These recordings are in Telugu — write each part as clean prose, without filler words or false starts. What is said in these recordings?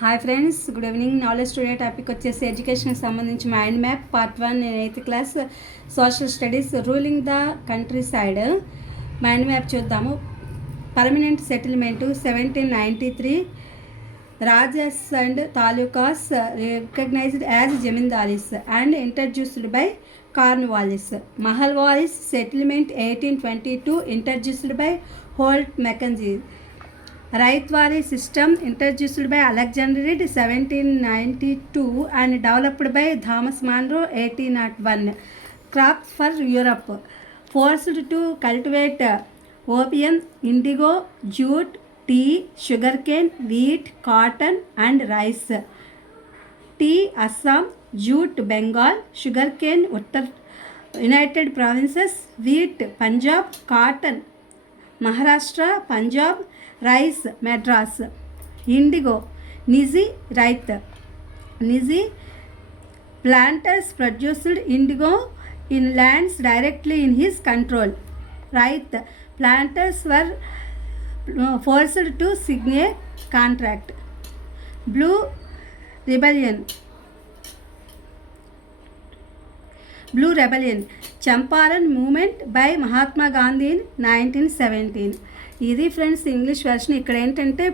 Hi friends, good evening. Knowledge today topic వచ్చేసి ఎడ్యుకేషన్కి సంబంధించి మైండ్ మ్యాప్ పార్ట్ 1. నేను 8th class social studies ruling the countryside. Mind map చూద్దాము. Permanent settlement 1793. Rajas and talukas recognised as zamindaris and introduced by Cornwallis. Mahalwari settlement 1822 introduced by Holt Mackenzie. Raithwari system introduced by Alexander Reed 1792 and developed by Thomas Munro 1801. Crops for Europe. Forced to cultivate opium, indigo, jute, tea, sugarcane, wheat, cotton and rice. Tea Assam, jute Bengal, sugarcane Uttar United Provinces, wheat Punjab, cotton Maharashtra, Punjab, rice Madras. Indigo Nizhi Raith. Nizhi planters produced indigo in lands directly in his control. Raith planters were forced to sign a contract. Blue Rebellion. Champaran movement by Mahatma Gandhi in 1917. ఇది ఫ్రెండ్స్ ఇంగ్లీష్ వెర్షన్. ఇక్కడ ఏంటంటే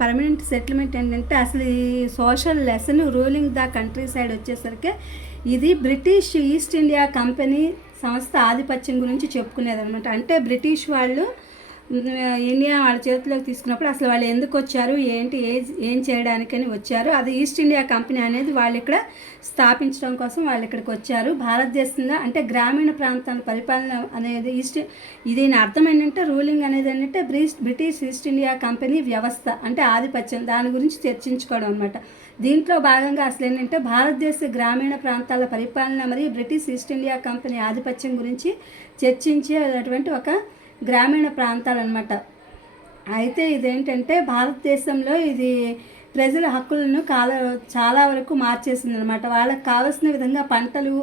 పర్మనెంట్ సెటిల్మెంట్ ఏంటంటే అసలు ఈ social lesson ruling the country side వచ్చేసరికి ఇది బ్రిటిష్ ఈస్ట్ ఇండియా కంపెనీ సంస్థ ఆధిపత్యం గురించి చెప్పుకునేది అనమాట. అంటే బ్రిటిష్ వాళ్ళు ఇండియా వాళ్ళ చేతిలోకి తీసుకున్నప్పుడు అసలు వాళ్ళు ఎందుకు వచ్చారు, ఏం చేయడానికని వచ్చారు, అది ఈస్ట్ ఇండియా కంపెనీ అనేది వాళ్ళు ఇక్కడ స్థాపించడం కోసం వాళ్ళు ఇక్కడికి వచ్చారు. భారతదేశంలో అంటే గ్రామీణ ప్రాంతాల పరిపాలన అనేది దీని అర్థం ఏంటంటే రూలింగ్ అనేది ఏంటంటే బ్రిటిష్ ఈస్ట్ ఇండియా కంపెనీ వ్యవస్థ అంటే ఆధిపత్యం, దాని గురించి చర్చించుకోవడం అనమాట. దీంట్లో భాగంగా అసలు ఏంటంటే భారతదేశ గ్రామీణ ప్రాంతాల పరిపాలన మరియు బ్రిటిష్ ఈస్ట్ ఇండియా కంపెనీ ఆధిపత్యం గురించి చర్చించేటటువంటి ఒక గ్రామీణ ప్రాంతాలు అనమాట. అయితే ఇదేంటంటే భారతదేశంలో ఇది ప్రజల హక్కులను చాలా వరకు మార్చేసింది అనమాట. వాళ్ళకి కావాల్సిన విధంగా పంటలు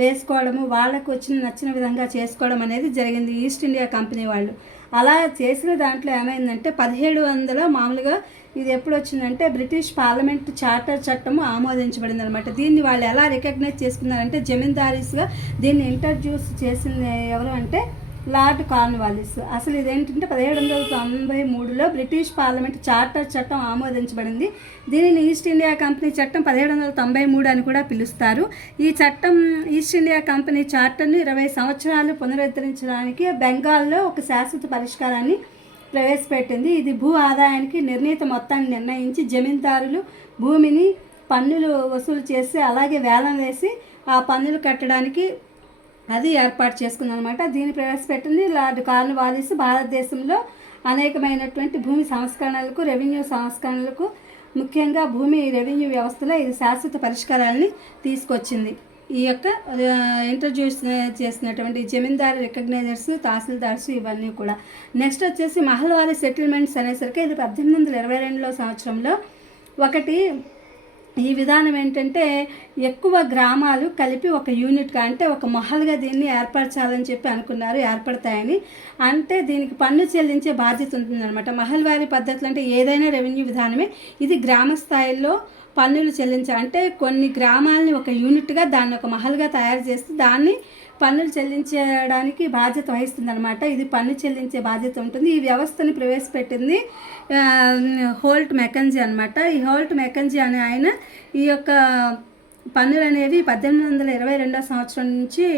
వేసుకోవడము, వాళ్ళకు నచ్చిన విధంగా చేసుకోవడం అనేది జరిగింది ఈస్ట్ ఇండియా కంపెనీ వాళ్ళు. అలా చేసిన దాంట్లో ఏమైందంటే 1700 మామూలుగా ఇది ఎప్పుడు వచ్చిందంటే బ్రిటిష్ పార్లమెంట్ చార్టర్ చట్టము ఆమోదించబడింది అనమాట. దీన్ని వాళ్ళు ఎలా రికగ్నైజ్ చేసుకున్నారంటే జమీందారీస్గా దీన్ని ఇంట్రడ్యూస్ చేసింది ఎవరు అంటే లార్డ్ కార్న్వాలిస్. అసలు ఇదేంటంటే 1793లో బ్రిటిష్ పార్లమెంట్ చార్టర్ చట్టం ఆమోదించబడింది. దీనిని ఈస్ట్ ఇండియా కంపెనీ చట్టం 1793 అని కూడా పిలుస్తారు. ఈ చట్టం ఈస్ట్ ఇండియా కంపెనీ చార్టర్ని 20 సంవత్సరాలు పునరుద్ధరించడానికి బెంగాల్లో ఒక శాశ్వత పరిష్కారాన్ని ప్రవేశపెట్టింది. ఇది భూ ఆదాయానికి నిర్ణీత మొత్తాన్ని నిర్ణయించి జమీందారులు భూమిని పన్నులు వసూలు చేసి అలాగే వేలం వేసి ఆ పన్నులు కట్టడానికి అది ఏర్పాటు చేసుకుందనమాట. దీన్ని ప్రవేశపెట్టింది లార్డ్ కార్న్వాలిస్. భారతదేశంలో అనేకమైనటువంటి భూమి సంస్కరణలకు, రెవెన్యూ సంస్కరణలకు, ముఖ్యంగా భూమి రెవెన్యూ వ్యవస్థలో ఇది శాశ్వత పరిష్కారాలని తీసుకొచ్చింది. ఈ యొక్క ఇంట్రడ్యూస్ చేసినటువంటి జమీందారు రికగ్నైజర్స్, తహసీల్దార్స్ ఇవన్నీ కూడా. నెక్స్ట్ వచ్చేసి మహల్వారీ సెటిల్మెంట్స్ అనేసరికి ఇది 1822 సంవత్సరంలో ఒకటి. ఈ విధానం ఏంటంటే ఎక్కువ గ్రామాలు కలిపి ఒక యూనిట్గా అంటే ఒక మహల్గా దీన్ని ఏర్పరచాలని చెప్పి అనుకున్నారు, ఏర్పడతాయని. అంటే దీనికి పన్ను చెల్లించే బాధ్యత ఉంటుందన్నమాట. మహల్వారీ పద్ధతులు అంటే ఏదైనా రెవెన్యూ విధానమే, ఇది గ్రామ స్థాయిలో పన్నులు చెల్లించాలి. అంటే కొన్ని గ్రామాలని ఒక యూనిట్గా దాన్ని ఒక మహల్గా తయారు చేస్తే దాన్ని పన్నులు చెల్లించడానికి బాధ్యత వహిస్తుంది అనమాట. ఇది పన్ను చెల్లించే బాధ్యత ఉంటుంది. ఈ వ్యవస్థని ప్రవేశపెట్టింది హోల్ట్ మెకంజీ అనమాట. ఈ హోల్ట్ మెకంజీ అనే ఆయన ఈ యొక్క పన్నులు అనేవి 1822 సంవత్సరం నుంచి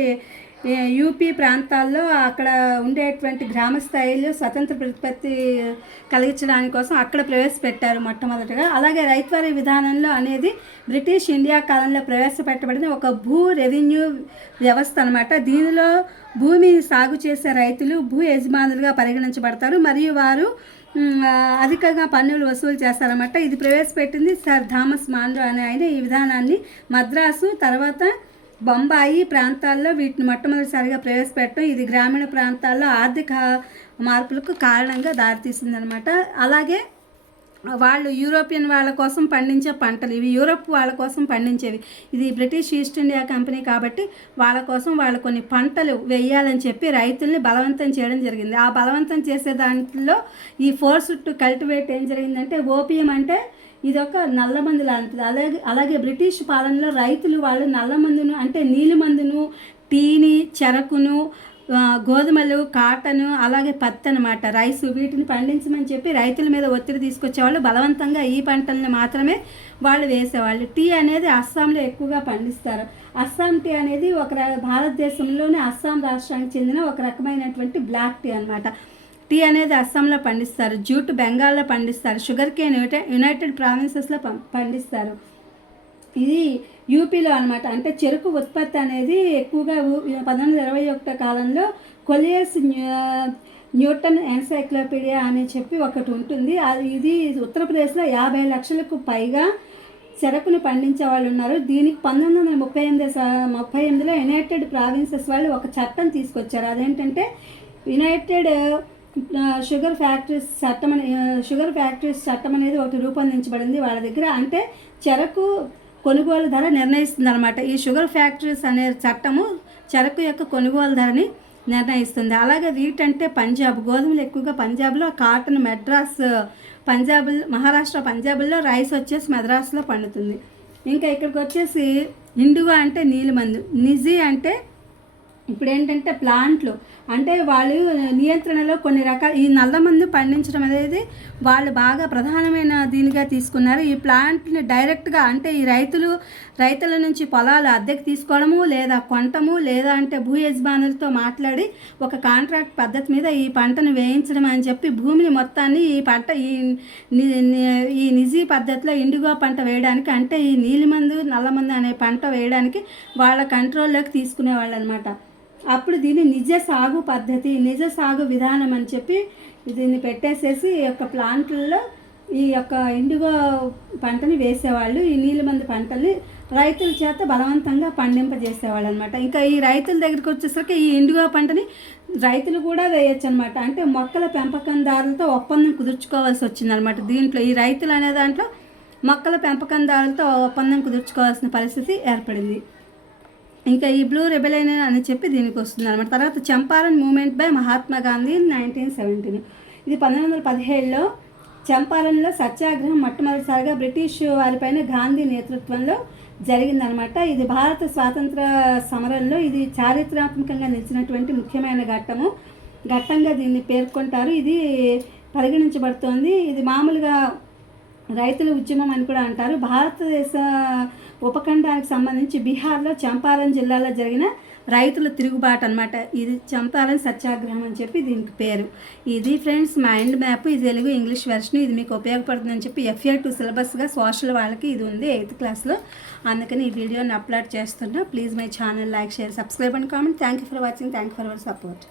యూపీ ప్రాంతాల్లో అక్కడ ఉండేటువంటి గ్రామ స్థాయిలో స్వతంత్ర ప్రతిపత్తి కలిగించడానికి కోసం అక్కడ ప్రవేశపెట్టారు మొట్టమొదటిగా. అలాగే రైత్వారీ విధానంలో అనేది బ్రిటిష్ ఇండియా కాలంలో ప్రవేశపెట్టబడిన ఒక భూ రెవెన్యూ వ్యవస్థ అనమాట. దీనిలో భూమి సాగు చేసే రైతులు భూ యజమానులుగా పరిగణించబడతారు మరియు వారు అధికంగా పన్నులు వసూలు చేస్తారన్నమాట. ఇది ప్రవేశపెట్టింది సర్ థామస్ మాన్రో అనే ఆయన. ఈ విధానాన్ని మద్రాసు తర్వాత బొంబాయి ప్రాంతాల్లో వీటిని మొట్టమొదటిసారిగా ప్రవేశపెట్టడం ఇది గ్రామీణ ప్రాంతాల్లో ఆర్థిక మార్పులకు కారణంగా దారితీసిందనమాట. అలాగే వాళ్ళు యూరోపియన్ వాళ్ళ కోసం పండించే పంటలు, ఇవి యూరోప్ వాళ్ళ కోసం పండించేవి. ఇది బ్రిటిష్ ఈస్ట్ ఇండియా కంపెనీ కాబట్టి వాళ్ళ కోసం వాళ్ళు కొన్ని పంటలు వేయాలని చెప్పి రైతుల్ని బలవంతం చేయడం జరిగింది. ఆ బలవంతం చేసే దాంట్లో ఈ ఫోర్స్ టు కల్టివేట్ ఏం జరిగిందంటే ఓపియం అంటే ఇదొక నల్లమందు లాంటిది. అలాగే అలాగే బ్రిటిష్ పాలనలో రైతులు వాళ్ళు నల్లమందును అంటే నీలిమందును, టీని, చెరకును, గోధుమలు, కాటను, అలాగే పత్తి అనమాట, రైసు, వీటిని పండించమని చెప్పి రైతుల మీద ఒత్తిడి తీసుకొచ్చేవాళ్ళు. బలవంతంగా ఈ పంటల్ని మాత్రమే వాళ్ళు వేసేవాళ్ళు. టీ అనేది అస్సాంలో ఎక్కువగా పండిస్తారు. అస్సాం టీ అనేది భారతదేశంలోని అస్సాం రాష్ట్రానికి చెందిన ఒక రకమైనటువంటి బ్లాక్ టీ అనమాట. టీ అనేది అస్సాంలో పండిస్తారు. జూట్ బెంగాల్లో పండిస్తారు. షుగర్ కేన్ యునైటెడ్ ప్రావిన్సెస్లో పండిస్తారు. ఇది యూపీలో అనమాట. అంటే చెరుకు ఉత్పత్తి అనేది ఎక్కువగా 1821 కాలంలో కొలియర్స్ న్యూటన్ ఎన్సైక్లోపీడియా అని చెప్పి ఒకటి ఉంటుంది. ఇది ఉత్తరప్రదేశ్లో 50 లక్షలకు పైగా చెరకును పండించే వాళ్ళు ఉన్నారు. దీనికి 1938లో యునైటెడ్ ప్రావిన్సెస్ వాళ్ళు ఒక చట్టం తీసుకొచ్చారు. అదేంటంటే యునైటెడ్ షుగర్ ఫ్యాక్టరీస్ చట్టం అనేది ఒకటి రూపొందించబడింది వాళ్ళ దగ్గర. అంటే చెరకు కొనుగోలు ధర నిర్ణయిస్తుంది అనమాట. ఈ షుగర్ ఫ్యాక్టరీస్ అనే చట్టము చెరకు యొక్క కొనుగోలు ధరని నిర్ణయిస్తుంది. అలాగే వీట్ అంటే పంజాబ్, గోధుమలు ఎక్కువగా పంజాబ్లో, కాటన్ మెడ్రాస్, మహారాష్ట్ర, పంజాబ్లో, రైస్ వచ్చేసి మద్రాసులో పండుతుంది. ఇంకా ఇక్కడికి వచ్చేసి ఇండిగో అంటే నీలిమందు, నిజీ అంటే ఇప్పుడు ఏంటంటే ప్లాంట్లు, అంటే వాళ్ళు నియంత్రణలో కొన్ని రకాల ఈ నల్లమందు పండించడం అనేది వాళ్ళు బాగా ప్రధానమైన దీనిగా తీసుకున్నారు. ఈ ప్లాంట్ని డైరెక్ట్గా అంటే ఈ రైతుల నుంచి పొలాలు అద్దెకి తీసుకోవడము, లేదా కొనటము, లేదా అంటే భూ యజమానులతో మాట్లాడి ఒక కాంట్రాక్ట్ పద్ధతి మీద ఈ పంటను వేయించడం అని చెప్పి భూమిని మొత్తాన్ని ఈ నిజీ పద్ధతిలో ఇండిగో పంట వేయడానికి, అంటే ఈ నీలిమందు నల్లమందు అనే పంట వేయడానికి వాళ్ళ కంట్రోల్లోకి తీసుకునేవాళ్ళు అనమాట. అప్పుడు దీన్ని నిజ సాగు విధానం అని చెప్పి దీన్ని పెట్టేసేసి ఈ యొక్క ప్లాంట్లలో ఈ యొక్క ఇండిగో పంటని వేసేవాళ్ళు. ఈ నీలిమందు పంటని రైతుల చేత బలవంతంగా పండింపజేసేవాళ్ళు అనమాట. ఇంకా ఈ రైతుల దగ్గరికి వచ్చేసరికి ఈ ఇండిగో పంటని రైతులు కూడా వేయచ్చు అనమాట. అంటే మొక్కల పెంపకందారులతో ఒప్పందం కుదుర్చుకోవాల్సి వచ్చిందనమాట. దీంట్లో ఈ రైతులు అనే దాంట్లో మొక్కల పెంపకందారులతో ఒప్పందం కుదుర్చుకోవాల్సిన పరిస్థితి ఏర్పడింది. ఇంకా ఈ బ్లూ రెబెలియన్ అని చెప్పి దీనికి వస్తుంది అనమాట. తర్వాత చంపారన్ మూమెంట్ బై మహాత్మా గాంధీ 1917. ఇది 1917లో చంపారన్లో సత్యాగ్రహం మొట్టమొదటిసారిగా బ్రిటిష్ వారిపైన గాంధీ నేతృత్వంలో జరిగిందనమాట. ఇది భారత స్వాతంత్ర సమరంలో ఇది చారిత్రాత్మకంగా నిలిచినటువంటి ముఖ్యమైన ఘట్టంగా దీన్ని పేర్కొంటారు. ఇది పరిగణించబడుతోంది. ఇది మామూలుగా రైతుల ఉద్యమం అని కూడా అంటారు. భారతదేశ ఉపఖండానికి సంబంధించి బీహార్లో చంపారన్ జిల్లాలో జరిగిన రైతుల తిరుగుబాటు అనమాట. ఇది చంపారన్ సత్యాగ్రహం అని చెప్పి దీనికి పేరు. ఇది ఫ్రెండ్స్ మైండ్ మ్యాప్. ఇది తెలుగు ఇంగ్లీష్ వెర్షన్. ఇది మీకు ఉపయోగపడుతుందని చెప్పి FA2 సిలబస్గా సోషల్ వాళ్ళకి ఇది ఉంది 8th క్లాస్లో. అందుకని ఈ వీడియోని అప్లోడ్ చేస్తున్నా. Please my channel like, share, subscribe and comment. Thank you for watching. Thank you for your support.